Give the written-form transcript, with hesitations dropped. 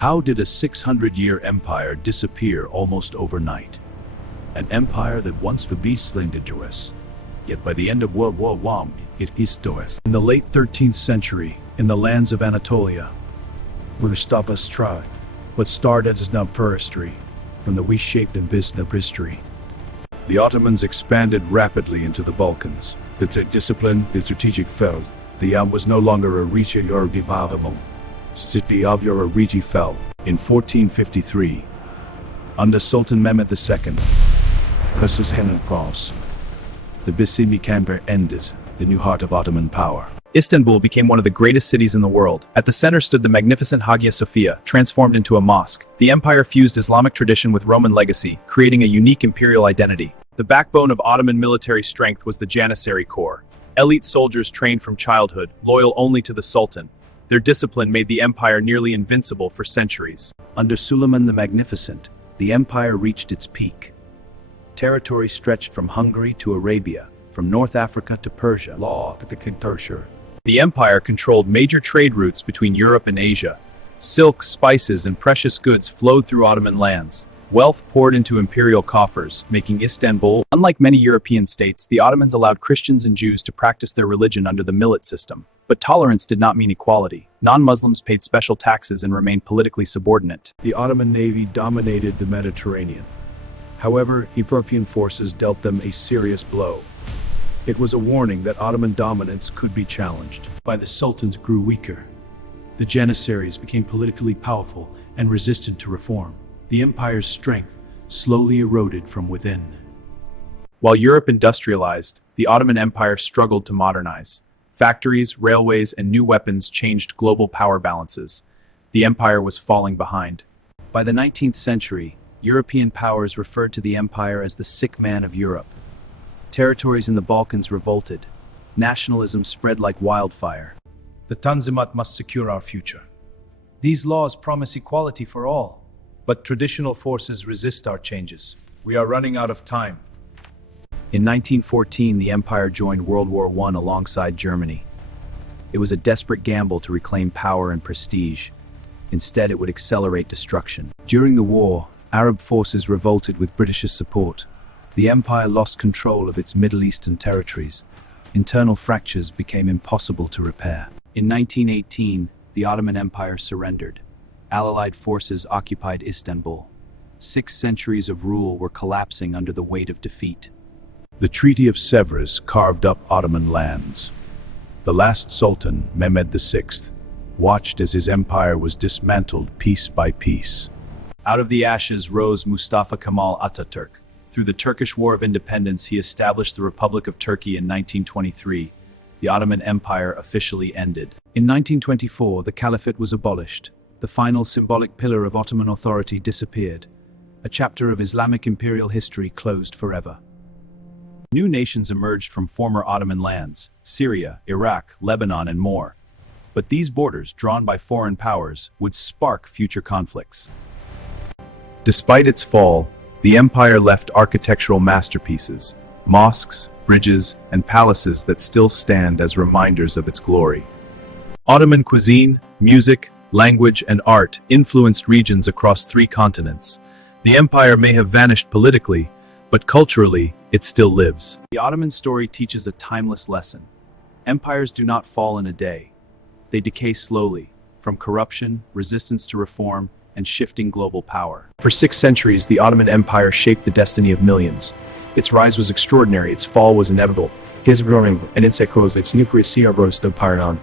How did a 600-year empire disappear almost overnight? An empire that once to be dangerous, yet by the end of World War I, it is dangerous. In the late 13th century, in the lands of Anatolia, Mustafa tried what started as an history from the reshaped and business history. The Ottomans expanded rapidly into the Balkans. The discipline, the strategic failed. The was no longer a region or development. City of your region fell. In 1453, under Sultan Mehmed II, versus Henry Cross, the Byzantine Empire ended, the new heart of Ottoman power. Istanbul became one of the greatest cities in the world. At the center stood the magnificent Hagia Sophia, transformed into a mosque. The empire fused Islamic tradition with Roman legacy, creating a unique imperial identity. The backbone of Ottoman military strength was the Janissary Corps. Elite soldiers trained from childhood, loyal only to the Sultan. Their discipline made the empire nearly invincible for centuries. Under Suleiman the Magnificent, the empire reached its peak. Territory stretched from Hungary to Arabia, from North Africa to Persia. The empire controlled major trade routes between Europe and Asia. Silk, spices, and precious goods flowed through Ottoman lands. Wealth poured into imperial coffers, making Istanbul. Unlike many European states, the Ottomans allowed Christians and Jews to practice their religion under the millet system. But tolerance did not mean equality. Non-Muslims paid special taxes and remained politically subordinate. The Ottoman navy dominated the Mediterranean. However, European forces dealt them a serious blow. It was a warning that Ottoman dominance could be challenged. By the sultans grew weaker. The Janissaries became politically powerful and resistant to reform. The empire's strength slowly eroded from within. While Europe industrialized, the Ottoman Empire struggled to modernize. Factories, railways, and new weapons changed global power balances. The empire was falling behind. By the 19th century, European powers referred to the empire as the sick man of Europe. Territories in the Balkans revolted. Nationalism spread like wildfire. The Tanzimat must secure our future. These laws promise equality for all, but traditional forces resist our changes. We are running out of time. In 1914, the empire joined World War I alongside Germany. It was a desperate gamble to reclaim power and prestige. Instead, it would accelerate destruction. During the war, Arab forces revolted with British support. The empire lost control of its Middle Eastern territories. Internal fractures became impossible to repair. In 1918, the Ottoman Empire surrendered. Allied forces occupied Istanbul. 6 centuries of rule were collapsing under the weight of defeat. The Treaty of Sèvres carved up Ottoman lands. The last Sultan, Mehmed VI, watched as his empire was dismantled piece by piece. Out of the ashes rose Mustafa Kemal Atatürk. Through the Turkish War of Independence, he established the Republic of Turkey in 1923. The Ottoman Empire officially ended. In 1924, the Caliphate was abolished. The final symbolic pillar of Ottoman authority disappeared. A chapter of Islamic imperial history closed forever. New nations emerged from former Ottoman lands: Syria, Iraq, Lebanon, and more. But these borders, drawn by foreign powers, would spark future conflicts. Despite its fall, the empire left architectural masterpieces, mosques, bridges, and palaces that still stand as reminders of its glory. Ottoman cuisine, music, language, and art influenced regions across 3 continents. The empire may have vanished politically, but culturally, it still lives. The Ottoman story teaches a timeless lesson. Empires do not fall in a day. They decay slowly, from corruption, resistance to reform, and shifting global power. For 6 centuries, the Ottoman Empire shaped the destiny of millions. Its rise was extraordinary, its fall was inevitable. His growing and its nuclear empire